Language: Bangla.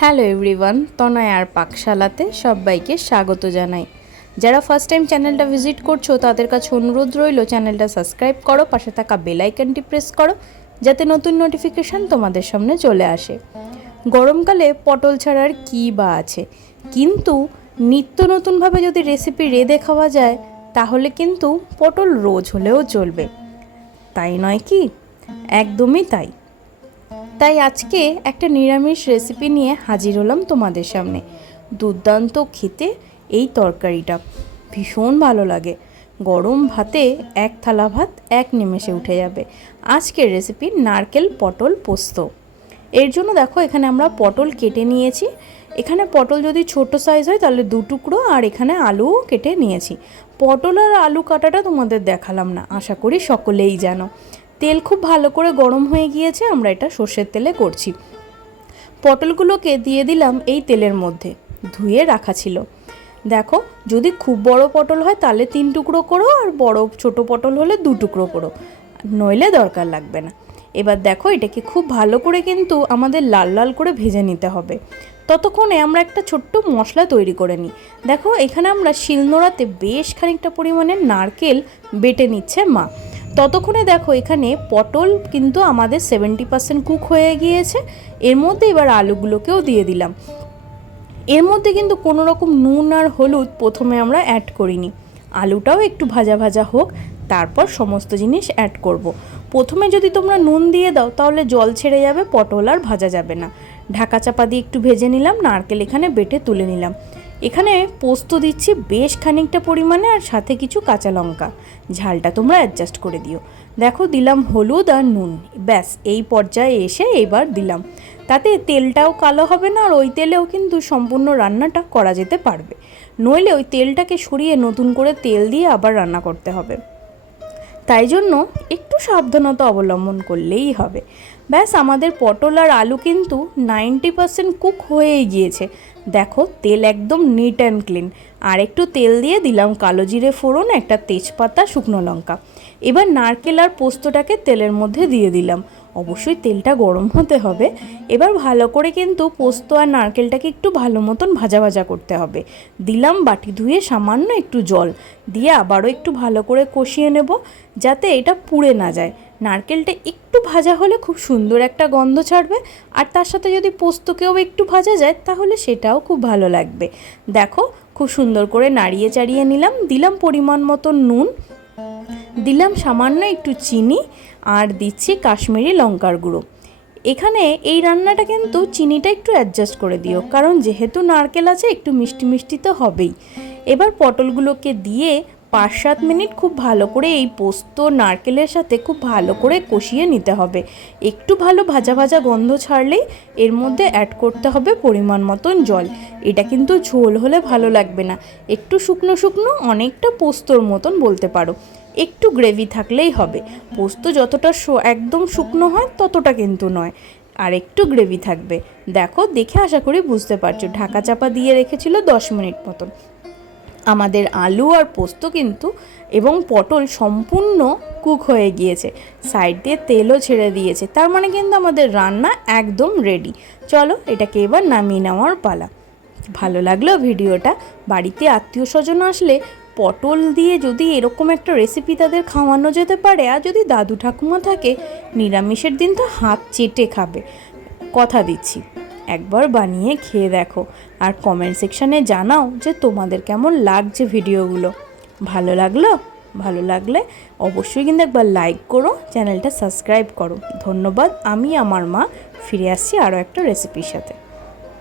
হ্যালো এভরিওয়ান, তনয়ার পাকশালাতে সবাইকে স্বাগত জানাই। যারা ফার্স্ট টাইম চ্যানেলটা ভিজিট করছো তাদের কাছে অনুরোধ রইল চ্যানেলটা সাবস্ক্রাইব করো, পাশে থাকা বেল আইকনটি প্রেস করো যাতে নতুন নোটিফিকেশান তোমাদের সামনে চলে আসে। গরমকালে পটল ছাড়ার কী বা আছে, কিন্তু নিত্য নতুনভাবে যদি রেসিপি রেঁধে খাওয়া যায় তাহলে কিন্তু পটল রোজ হলেও চলবে, তাই নয় কি? একদমই তাই। তাই আজকে একটা নিরামিষ রেসিপি নিয়ে হাজির হলাম তোমাদের সামনে। দুর্দান্ত খেতে এই তরকারিটা, ভীষণ ভালো লাগে। গরম ভাতে এক থালা ভাত এক নিমেষে উঠে যাবে। আজকের রেসিপি নারকেল পটল পোস্ত। এর জন্য দেখো এখানে আমরা পটল কেটে নিয়েছি। এখানে পটল যদি ছোট সাইজ হয় তাহলে 2 টুকরো, আর এখানে আলুও কেটে নিয়েছি। পটল আর আলু কাটাটা তোমাদের দেখালাম না, আশা করি সকলেই জানো। তেল খুব ভালো করে গরম হয়ে গিয়েছে, আমরা এটা সর্ষের তেলে করছি। পটলগুলোকে দিয়ে দিলাম এই তেলের মধ্যে, ধুয়ে রাখা ছিল। দেখো, যদি খুব বড় পটল হয় তাহলে 3 টুকরো করো, আর ছোট পটল হলে 2 টুকরো করো, নইলে দরকার লাগবে না। এবার দেখো এটাকে খুব ভালো করে কিন্তু আমাদের লাল লাল করে ভেজে নিতে হবে। ততক্ষণে আমরা একটা ছোট্ট মশলা তৈরি করে নিই। দেখো এখানে আমরা শিলনোড়াতে বেশ খানিকটা পরিমাণে নারকেল বেটে নিচ্ছে মা। ততক্ষণে দেখো এখানে পটল কিন্তু আমাদের 70% কুক হয়ে গিয়েছে। এর মধ্যে এবার আলুগুলোকেও দিয়ে দিলাম। এর মধ্যে কিন্তু কোনো রকম নুন আর হলুদ প্রথমে আমরা অ্যাড করিনি। আলুটাও একটু ভাজা ভাজা হোক, তারপর সমস্ত জিনিস অ্যাড করব। প্রথমে যদি তোমরা নুন দিয়ে দাও তাহলে জল ছেড়ে যাবে, পটল আর ভাজা যাবে না। ঢাকা চাপা দিয়ে একটু ভেজে নিলাম, নারকেল এখানে বেটে তুলে নিলাম। এখানে পোস্ত দিচ্ছি বেশ খানিকটা পরিমাণে, আর সাথে কিছু কাঁচা লঙ্কা। ঝালটা তোমরা অ্যাডজাস্ট করে দিও। দেখো দিলাম হলুদ আর নুন, ব্যাস এই পর্যায়ে এসে এবার দিলাম। তাতে তেলটাও কালো হবে না, আর ওই তেলেও কিন্তু সম্পূর্ণ রান্নাটা করা যেতে পারবে। নইলে ওই তেলটাকে সরিয়ে নতুন করে তেল দিয়ে আবার রান্না করতে হবে। তাই জন্য একটু সাবধানতা অবলম্বন করলেই হবে। ব্যাস আমাদের পটল আর আলু কিন্তু 90% কুক হয়েই গিয়েছে। দেখো তেল একদম নিট অ্যান্ড ক্লিন। আর একটু তেল দিয়ে দিলাম কালো জিরে ফোড়ন, একটা তেজপাতা, শুকনো লঙ্কা। এবার নারকেল আর পোস্তটাকে তেলের মধ্যে দিয়ে দিলাম। অবশ্যই তেলটা গরম হতে হবে। এবার ভালো করে কিন্তু পোস্ত আর নারকেলটাকে একটু ভালো মতন ভাজা ভাজা করতে হবে। দিলাম বাটি ধুয়ে সামান্য একটু জল দিয়ে আবারও একটু ভালো করে কষিয়ে নেব, যাতে এটা পুড়ে না যায়। নারকেলটা একটু ভাজা হলে খুব সুন্দর একটা গন্ধ ছাড়বে, আর তার সাথে যদি পোস্তকেও একটু ভাজা যায় তাহলে সেটাও খুব ভালো লাগবে। দেখো খুব সুন্দর করে নাড়িয়ে চাড়িয়ে নিলাম। দিলাম পরিমাণ মতো নুন, দিলাম সামান্য একটু চিনি, আর দিচ্ছি কাশ্মীরি লঙ্কার গুঁড়ো। এখানে এই রান্নাটা কিন্তু চিনিটা একটু অ্যাডজাস্ট করে দিও, কারণ যেহেতু নারকেল আছে একটু মিষ্টি মিষ্টি তো হবেই। এবার পটলগুলোকে দিয়ে 5-7 মিনিট খুব ভালো করে এই পোস্ত নারকেলের সাথে খুব ভালো করে কষিয়ে নিতে হবে। একটু ভালো ভাজা ভাজা গন্ধ ছাড়লেই এর মধ্যে অ্যাড করতে হবে পরিমাণ মতন জল। এটা কিন্তু ঝোল হলে ভালো লাগবে না, একটু শুকনো শুকনো, অনেকটা পোস্তর মতন বলতে পারো। একটু গ্রেভি থাকলেই হবে। পোস্ত যতটা একদম শুকনো হয় ততটা কিন্তু নয়, আর একটু গ্রেভি থাকবে। দেখো দেখে আশা করি বুঝতে পারছো, ঢাকা চাপা দিয়ে রেখেছিল 10 মিনিট মতন। আমাদের আলু আর পোস্ত কিন্তু এবং পটল সম্পূর্ণ কুক হয়ে গিয়েছে, সাইড দিয়ে তেলও ছেড়ে দিয়েছে। তার মানে কিন্তু আমাদের রান্না একদম রেডি। চলো এটাকে এবার নামিয়ে নেওয়ার পালা। ভালো লাগলো ভিডিওটা? বাড়িতে আত্মীয় স্বজন আসলে পটল দিয়ে যদি এরকম একটা রেসিপি তাদের খাওয়ানো যেতে পারে, আর যদি দাদু ঠাকুমা থাকে নিরামিষের দিন তো হাত চেটে খাবে, কথা দিচ্ছি। একবার বানিয়ে খেয়ে দেখো, আর কমেন্ট সেকশানে জানাও যে তোমাদের কেমন লাগছে ভিডিওগুলো। ভালো লাগলো? ভালো লাগলে অবশ্যই কিন্তু একবার লাইক করো, চ্যানেলটা সাবস্ক্রাইব করো। ধন্যবাদ। আমি আমার মা ফিরে আসছি আরও একটা রেসিপির সাথে।